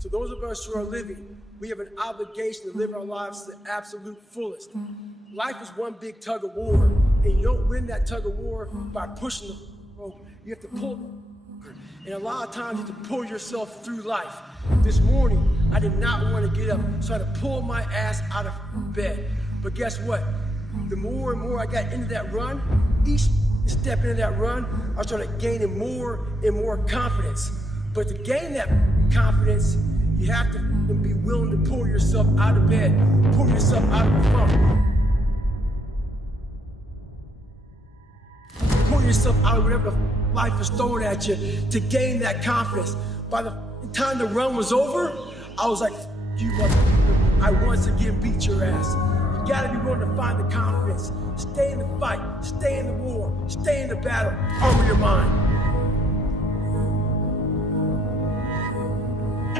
So those of us who are living, we have an obligation to live our lives to the absolute fullest. Life is one big tug of war, and you don't win that tug of war by pushing the rope. You have to pull. And a lot of times you have to pull yourself through life. This morning, I did not want to get up, so I had to pull my ass out of bed. But guess what? The more and more I got into that run, each step into that run, I started gaining more and more confidence. But to gain that confidence, you have to be willing to pull yourself out of bed, pull yourself out of the funk. Pull yourself out of whatever life is throwing at you to gain that confidence. By the time the run was over, I was like, you motherfucker, I once again beat your ass. You gotta be willing to find the confidence. Stay in the fight, stay in the war, stay in the battle, armor your mind.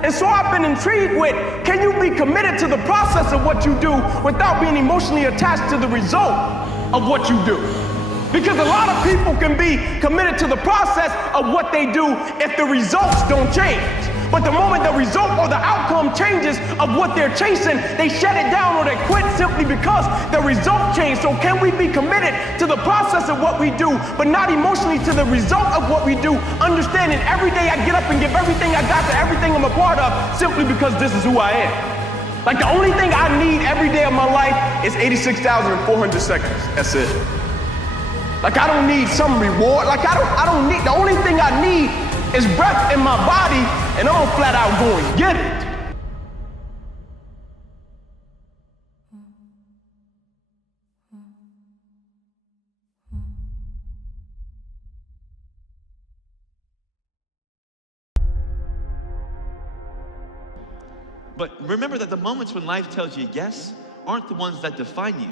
And so I've been intrigued with, can you be committed to the process of what you do without being emotionally attached to the result of what you do? Because a lot of people can be committed to the process of what they do if the results don't change. But the moment the result or the outcome changes of what they're chasing, they shut it down or they quit simply because the result changed. So can we be committed to the process of what we do, but not emotionally to the result of what we do, understanding every day I get up and give everything I got to everything I'm a part of simply because this is who I am. Like the only thing I need every day of my life is 86,400 seconds. That's it. Like I don't need some reward. Like I don't need, the only thing I need is breath in my body, and I'm gonna flat out go and get it. But remember that the moments when life tells you yes aren't the ones that define you.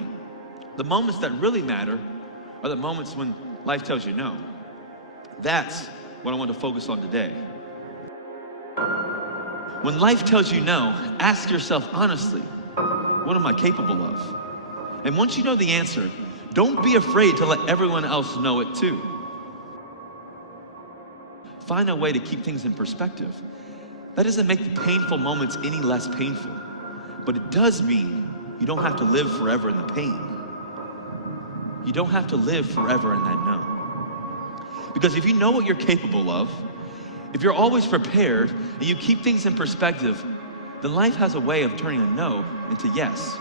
The moments that really matter are the moments when life tells you no. That's what I want to focus on today. When life tells you no, ask yourself honestly, what am I capable of? And once you know the answer, don't be afraid to let everyone else know it too. Find a way to keep things in perspective. That doesn't make the painful moments any less painful, but it does mean you don't have to live forever in the pain. You don't have to live forever in that no. Because if you know what you're capable of, if you're always prepared and you keep things in perspective, then life has a way of turning a no into yes.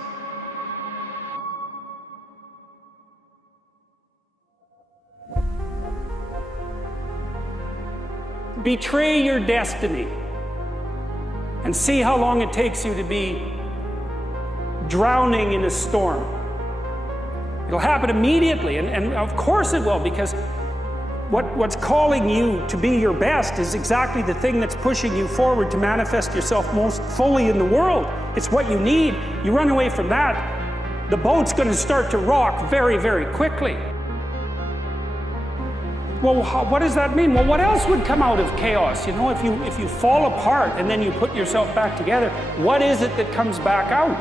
Betray your destiny and see how long it takes you to be drowning in a storm. It'll happen immediately, and of course it will, because what's calling you to be your best is exactly the thing that's pushing you forward to manifest yourself most fully in the world. It's what you need. You run away from that, the boat's going to start to rock very, very quickly. Well, what does that mean? Well, what else would come out of chaos? You know, if you fall apart and then you put yourself back together, what is it that comes back out?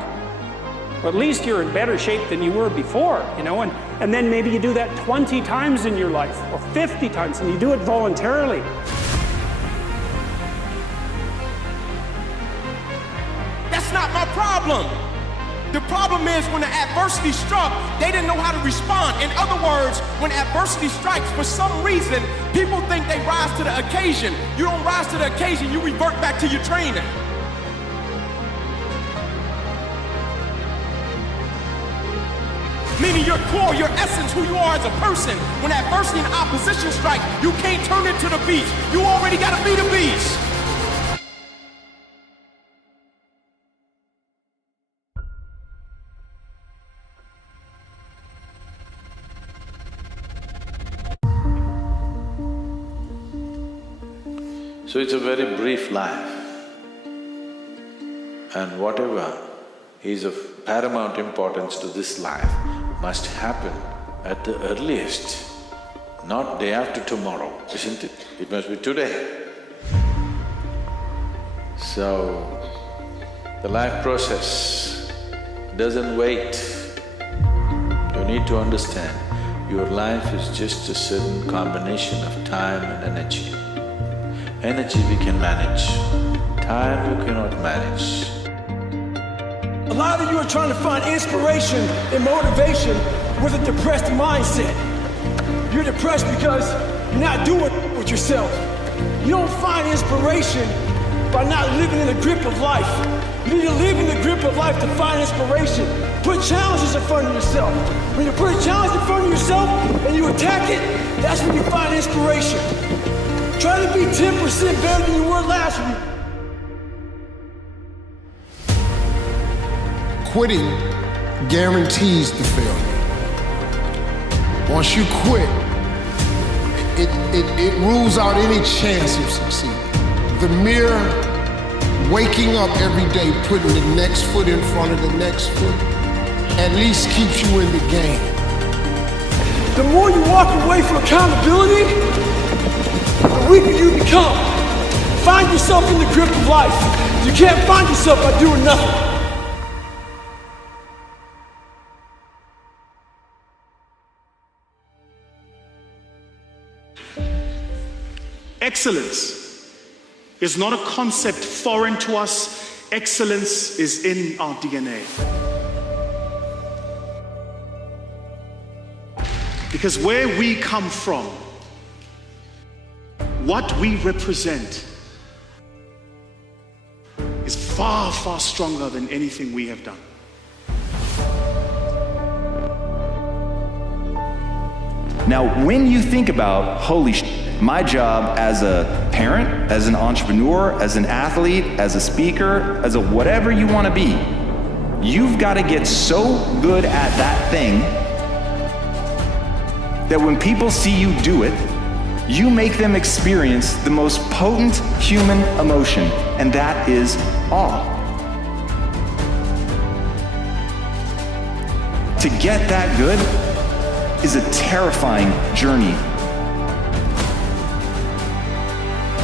Well, at least you're in better shape than you were before, you know, and then maybe you do that 20 times in your life, or 50 times, and you do it voluntarily. That's not my problem. The problem is when the adversity struck, they didn't know how to respond. In other words, when adversity strikes, for some reason, people think they rise to the occasion. You don't rise to the occasion, you revert back to your training. Meaning your core, your essence, who you are as a person. When adversity and opposition strike, you can't turn into the beast. You already gotta be the beast. So it's a very brief life, and whatever is of paramount importance to this life must happen at the earliest, not day after tomorrow, isn't it? It must be today. So, the life process doesn't wait. You need to understand, your life is just a certain combination of time and energy. Energy we can manage, and you cannot manage. A lot of you are trying to find inspiration and motivation with a depressed mindset. You're depressed because you're not doing it with yourself. You don't find inspiration by not living in the grip of life. You need to live in the grip of life to find inspiration. Put challenges in front of yourself. When you put a challenge in front of yourself and you attack it, that's when you find inspiration. Try to be 10% better than you were last week. Quitting guarantees the failure. Once you quit, it rules out any chance of succeeding. The mere waking up every day, putting the next foot in front of the next foot, at least keeps you in the game. The more you walk away from accountability, the weaker you become. Find yourself in the grip of life. You can't find yourself by doing nothing. Excellence is not a concept foreign to us. Excellence is in our DNA. Because where we come from, what we represent is far, far stronger than anything we have done. Now, when you think about, holy shit, my job as a parent, as an entrepreneur, as an athlete, as a speaker, as a whatever you want to be, you've got to get so good at that thing that when people see you do it, you make them experience the most potent human emotion, and that is awe. To get that good is a terrifying journey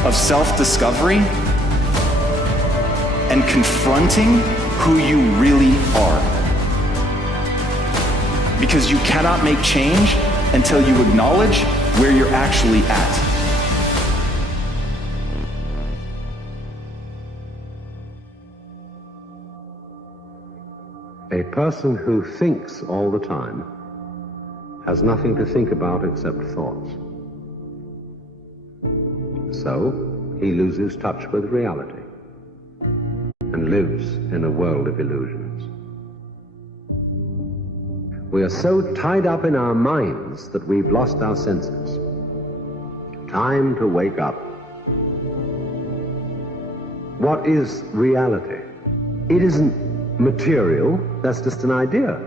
of self-discovery and confronting who you really are. Because you cannot make change until you acknowledge where you're actually at. A person who thinks all the time has nothing to think about except thoughts. So, he loses touch with reality and lives in a world of illusions. We are so tied up in our minds that we've lost our senses. Time to wake up. What is reality? It isn't material, that's just an idea.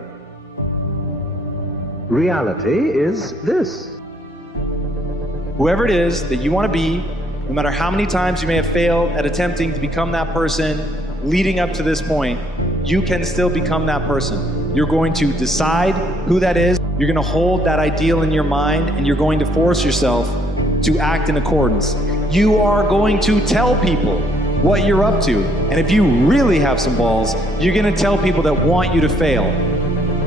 Reality is this. Whoever it is that you want to be, no matter how many times you may have failed at attempting to become that person leading up to this point, you can still become that person. You're going to decide who that is, you're going to hold that ideal in your mind, and you're going to force yourself to act in accordance. You are going to tell people what you're up to, and if you really have some balls, you're going to tell people that want you to fail.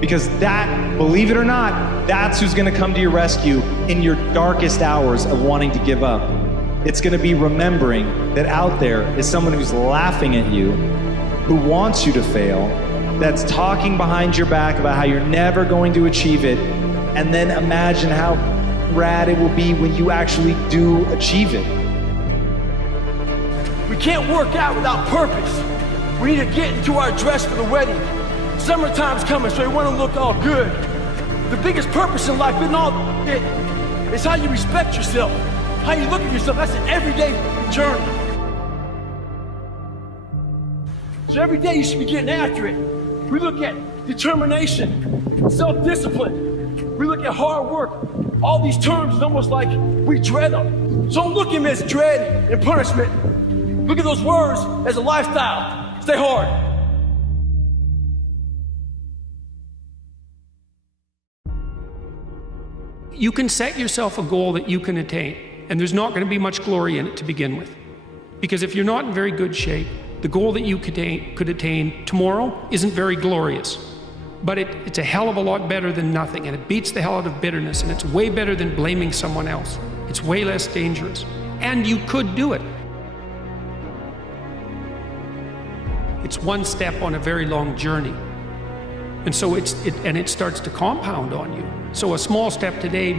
Because that, believe it or not, that's who's going to come to your rescue in your darkest hours of wanting to give up. It's going to be remembering that out there is someone who's laughing at you, who wants you to fail, that's talking behind your back about how you're never going to achieve it, and then imagine how rad it will be when you actually do achieve it. We can't work out without purpose. We need to get into our dress for the wedding. Summertime's coming, so you want to look all good. The biggest purpose in life isn't all it. It's how you respect yourself, how you look at yourself. That's an everyday journey. So every day you should be getting after it. We look at determination, self-discipline. We look at hard work. All these terms is almost like we dread them. So don't look at them as dread and punishment. Look at those words as a lifestyle. Stay hard. You can set yourself a goal that you can attain, and there's not going to be much glory in it to begin with. Because if you're not in very good shape, the goal that you could attain tomorrow isn't very glorious. But it's a hell of a lot better than nothing, and it beats the hell out of bitterness, and it's way better than blaming someone else. It's way less dangerous. And you could do it. It's one step on a very long journey. And so it starts to compound on you. So a small step today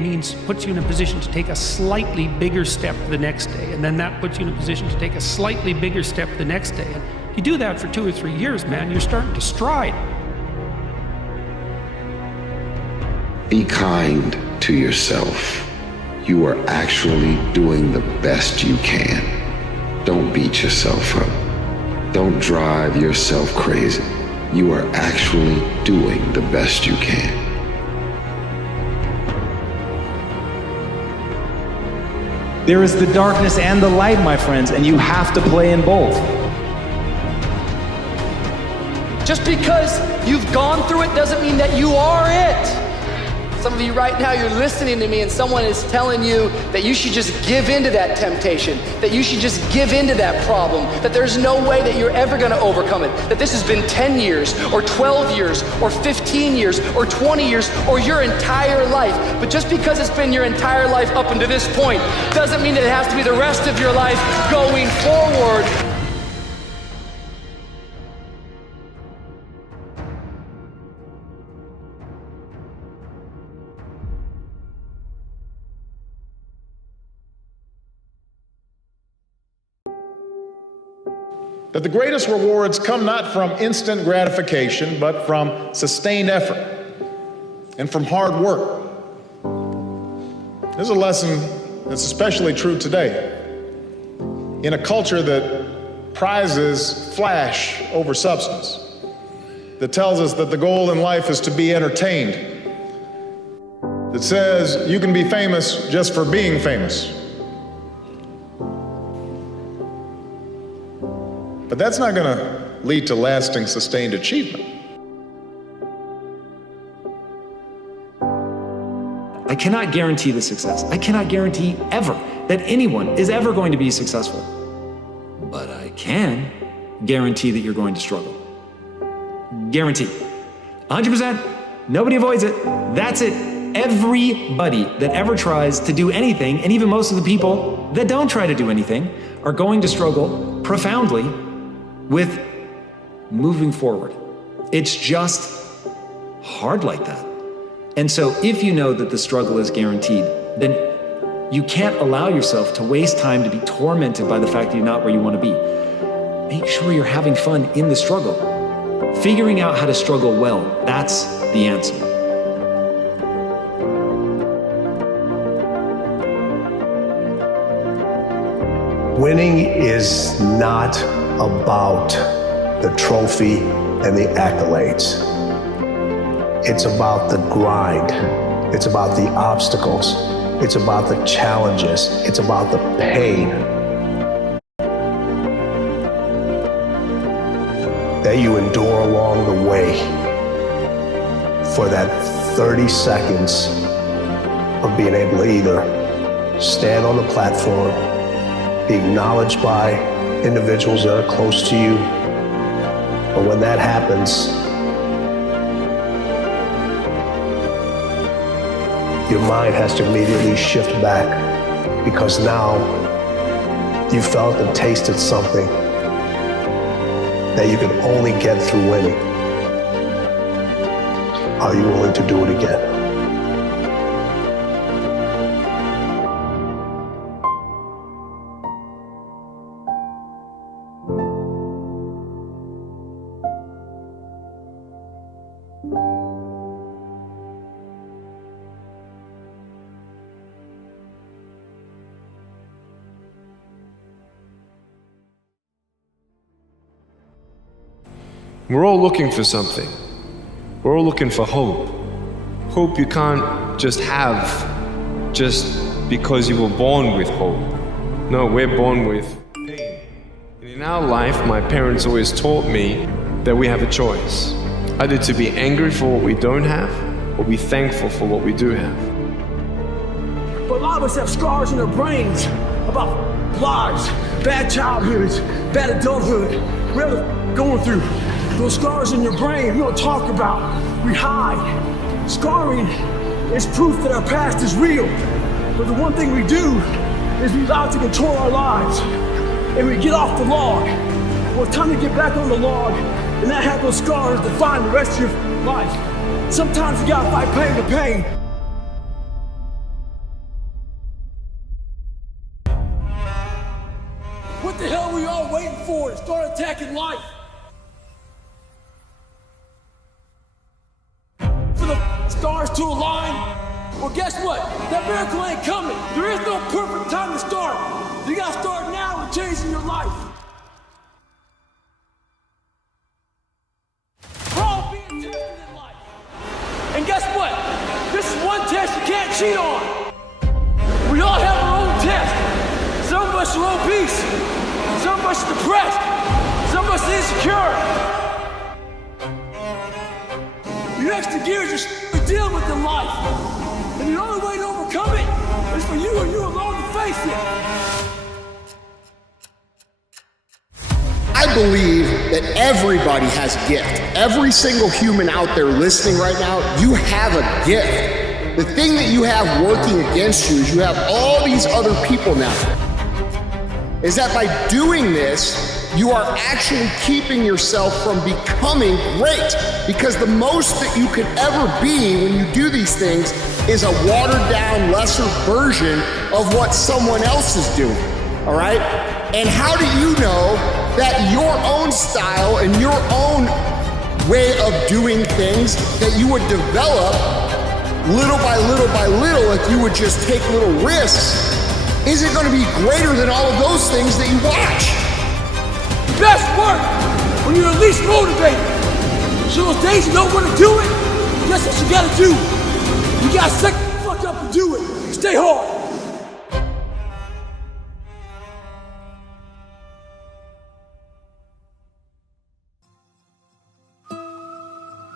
puts you in a position to take a slightly bigger step the next day. And then that puts you in a position to take a slightly bigger step the next day. And you do that for 2 or 3 years, man, you're starting to stride. Be kind to yourself. You are actually doing the best you can. Don't beat yourself up. Don't drive yourself crazy. You are actually doing the best you can. There is the darkness and the light, my friends, and you have to play in both. Just because you've gone through it doesn't mean that you are it. Some of you right now, you're listening to me and someone is telling you that you should just give into that temptation, that you should just give into that problem, that there's no way that you're ever gonna overcome it, that this has been 10 years, or 12 years, or 15 years, or 20 years, or your entire life. But just because it's been your entire life up until this point, doesn't mean that it has to be the rest of your life going forward. That the greatest rewards come not from instant gratification, but from sustained effort and from hard work. This is a lesson that's especially true today. In a culture that prizes flash over substance, that tells us that the goal in life is to be entertained, that says you can be famous just for being famous. But that's not going to lead to lasting, sustained achievement. I cannot guarantee the success. I cannot guarantee ever that anyone is ever going to be successful. But I can guarantee that you're going to struggle. Guarantee. 100%. Nobody avoids it. That's it. Everybody that ever tries to do anything, and even most of the people that don't try to do anything, are going to struggle profoundly with moving forward. It's just hard like that. And so if you know that the struggle is guaranteed, then you can't allow yourself to waste time to be tormented by the fact that you're not where you want to be. Make sure you're having fun in the struggle. Figuring out how to struggle well, that's the answer. Winning is not about the trophy and the accolades. It's about the grind. It's about the obstacles. It's about the challenges. It's about the pain that you endure along the way for that 30 seconds of being able to either stand on the platform, be acknowledged by individuals that are close to you. But when that happens, your mind has to immediately shift back, because now you felt and tasted something that you can only get through winning. Are you willing to do it again? We're all looking for something. We're all looking for hope. Hope you can't just have just because you were born with hope. No, we're born with pain. And in our life, my parents always taught me that we have a choice. Either to be angry for what we don't have, or be thankful for what we do have. But a lot of us have scars in our brains about lives, bad childhoods, bad adulthood, whatever going through. Those scars in your brain, we don't talk about, we hide. Scarring is proof that our past is real. But the one thing we do is we allow it to control our lives. And we get off the log. Well, it's time to get back on the log and not have those scars define the rest of your life. Sometimes you gotta fight pain to pain. What the hell are we all waiting for to start attacking life? For the stars to align? Well, guess what? That miracle ain't coming. There is no perfect time to start. You gotta start now with changing your life. We're all being tested in life. And guess what? This is one test you can't cheat on. We all have our own test. Some of us are obese. Some of us are depressed. Some of us are insecure. Your extra gears are dealing with in life. And the only way to overcome it is for you and you alone to face it. I believe that everybody has a gift. Every single human out there listening right now, you have a gift. The thing that you have working against you is you have all these other people now. Is that by doing this, you are actually keeping yourself from becoming great. Because the most that you could ever be when you do these things is a watered down, lesser version of what someone else is doing, all right? And how do you know that your own style and your own way of doing things that you would develop little by little by little if you would just take little risks, is it going to be greater than all of those things that you watch? Best work when you're least motivated. So those days you don't want to do it, guess what you gotta do? You gotta suck the fuck up and do it. Stay hard.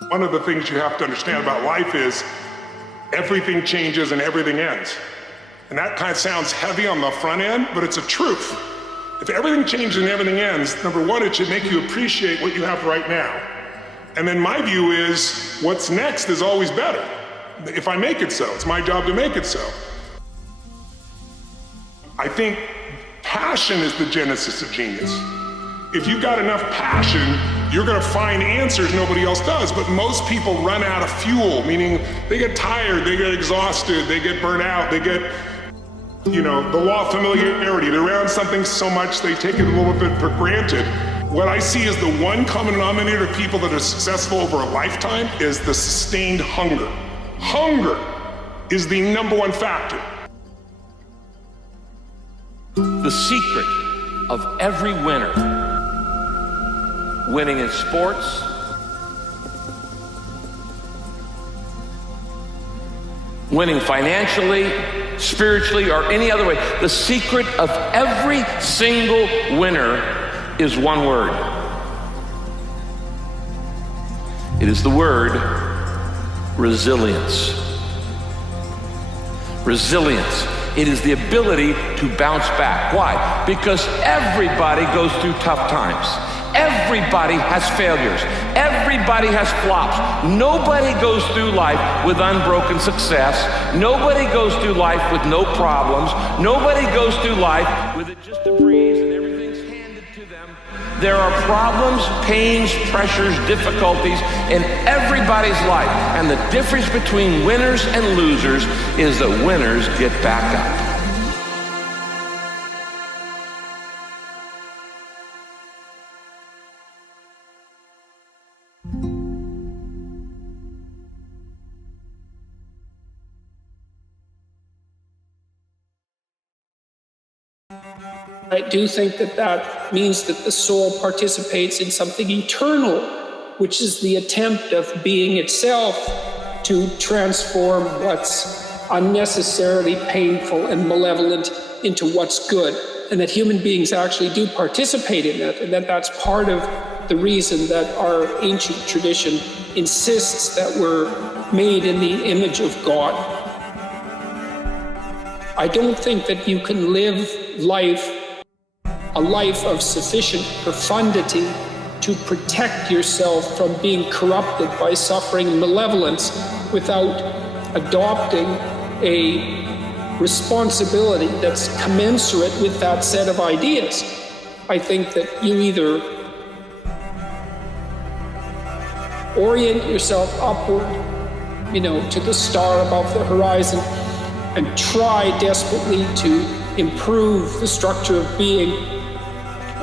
One of the things you have to understand about life is everything changes and everything ends. And that kind of sounds heavy on the front end, but it's a truth. If everything changes and everything ends, number one, it should make you appreciate what you have right now. And then my view is, what's next is always better. If I make it so, it's my job to make it so. I think passion is the genesis of genius. If you've got enough passion, you're gonna find answers nobody else does, but most people run out of fuel, meaning they get tired, they get exhausted, they get burnt out, they get, the law of familiarity. They're around something so much they take it a little bit for granted. What I see as the one common denominator of people that are successful over a lifetime is the sustained hunger. Hunger is the number one factor. The secret of every winner, winning in sports, winning financially, spiritually, or any other way, the secret of every single winner is one word. It is the word resilience. Resilience. It is the ability to bounce back. Why? Because everybody goes through tough times. Everybody has failures. Everybody has flops. Nobody goes through life with unbroken success. Nobody goes through life with no problems. Nobody goes through life with it just a breeze and everything's handed to them. There are problems, pains, pressures, difficulties in everybody's life. And the difference between winners and losers is that winners get back up. I do think that means that the soul participates in something eternal, which is the attempt of being itself to transform what's unnecessarily painful and malevolent into what's good, and that human beings actually do participate in that, and that's part of the reason that our ancient tradition insists that we're made in the image of God. I don't think that you can live a life of sufficient profundity to protect yourself from being corrupted by suffering and malevolence without adopting a responsibility that's commensurate with that set of ideas. I think that you either orient yourself upward, to the star above the horizon, and try desperately to improve the structure of being,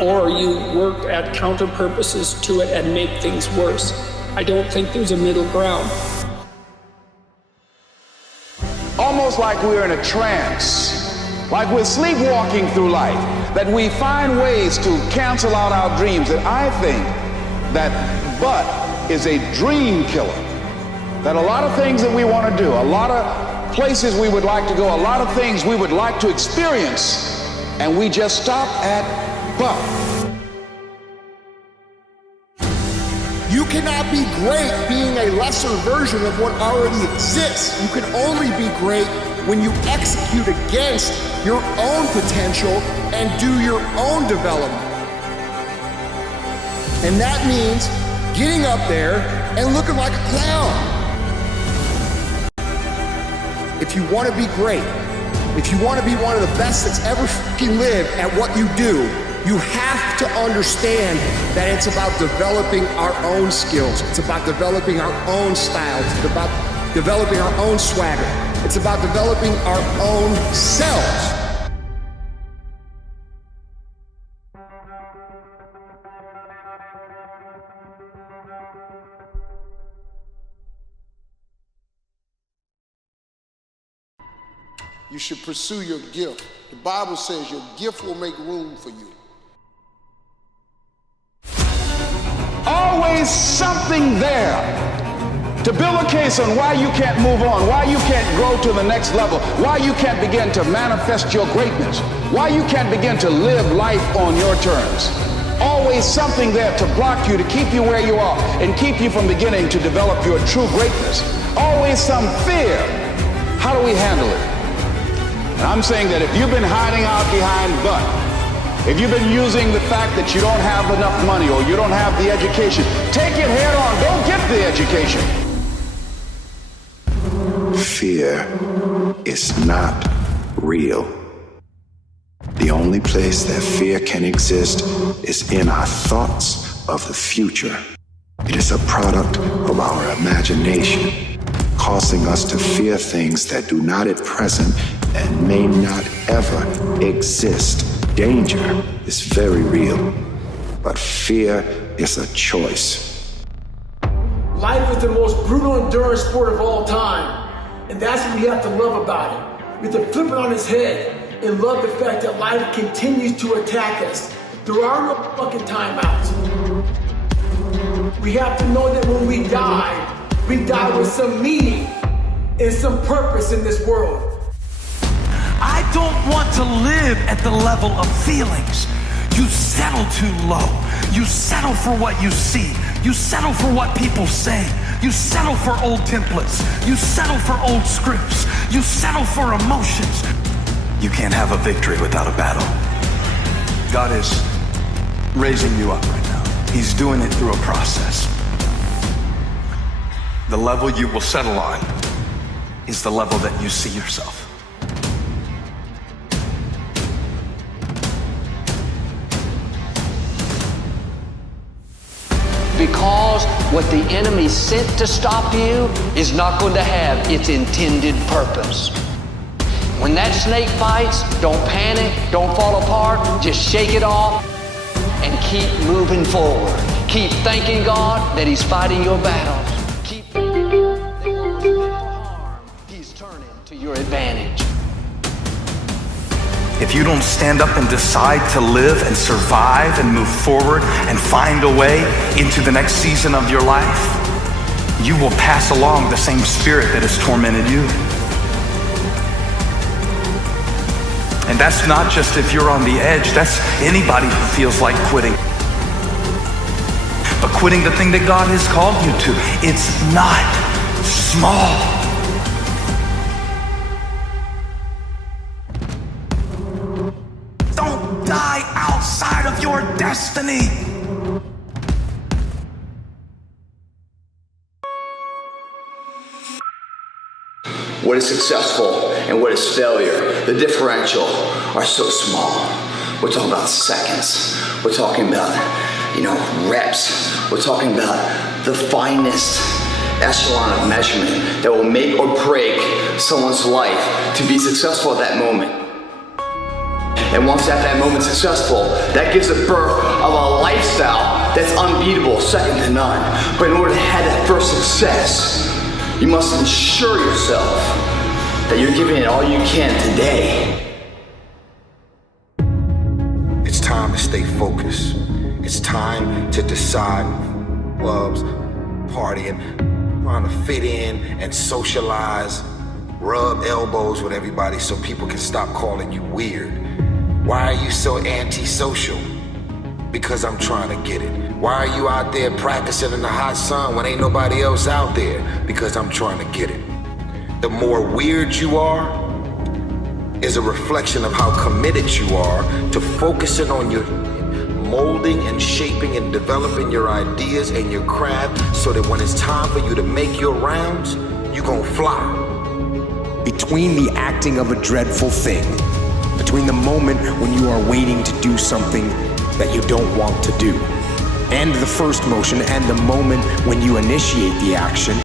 or you work at counter purposes to it and make things worse. I don't think there's a middle ground. Almost like we're in a trance, like we're sleepwalking through life, that we find ways to cancel out our dreams. And I think that but is a dream killer. That a lot of things that we want to do, a lot of places we would like to go, a lot of things we would like to experience, and we just stop at but. You cannot be great being a lesser version of what already exists. You can only be great when you execute against your own potential and do your own development. And that means getting up there and looking like a clown. If you want to be great, if you want to be one of the best that's ever fucking lived at what you do, you have to understand that it's about developing our own skills. It's about developing our own style. It's about developing our own swagger. It's about developing our own selves. You should pursue your gift. The Bible says your gift will make room for you. Always something there to build a case on why you can't move on, why you can't grow to the next level, why you can't begin to manifest your greatness, why you can't begin to live life on your terms. Always something there to block you, to keep you where you are, and keep you from beginning to develop your true greatness. Always some fear. How do we handle it? And I'm saying that if you've been hiding out behind but, if you've been using the fact that you don't have enough money or you don't have the education, take it head on. Don't get the education. Fear is not real. The only place that fear can exist is in our thoughts of the future. It is a product of our imagination, causing us to fear things that do not at present and may not ever exist. Danger is very real, but fear is a choice. Life is the most brutal endurance sport of all time, and that's what we have to love about it. We have to flip it on its head and love the fact that life continues to attack us. There are no fucking timeouts. We have to know that when we die with some meaning and some purpose in this world. I don't want to live at the level of feelings. You settle too low. You settle for what you see. You settle for what people say. You settle for old templates. You settle for old scripts. You settle for emotions. You can't have a victory without a battle. God is raising you up right now. He's doing it through a process. The level you will settle on is the level that you see yourself. Because what the enemy sent to stop you is not going to have its intended purpose. When that snake bites, don't panic, don't fall apart, just shake it off and keep moving forward. Keep thanking God that He's fighting your battles. Keep thinking that what was meant for harm, He's turning to your advantage. If you don't stand up and decide to live and survive and move forward and find a way into the next season of your life, you will pass along the same spirit that has tormented you. And that's not just if you're on the edge, that's anybody who feels like quitting. But quitting the thing that God has called you to, it's not small. Die outside of your destiny. What is successful and what is failure, the differential are so small. We're talking about seconds. We're talking about, reps. We're talking about the finest echelon of measurement that will make or break someone's life to be successful at that moment. And once that moment's successful, that gives a birth of a lifestyle that's unbeatable, second to none. But in order to have that first success, you must ensure yourself that you're giving it all you can today. It's time to stay focused. It's time to decide clubs, partying, trying to fit in and socialize, rub elbows with everybody so people can stop calling you weird. Why are you so antisocial? Because I'm trying to get it. Why are you out there practicing in the hot sun when ain't nobody else out there? Because I'm trying to get it. The more weird you are is a reflection of how committed you are to focusing on your molding and shaping and developing your ideas and your craft so that when it's time for you to make your rounds, you gon' fly. Between the acting of a dreadful thing, between the moment when you are waiting to do something that you don't want to do, and the first motion and the moment when you initiate the action,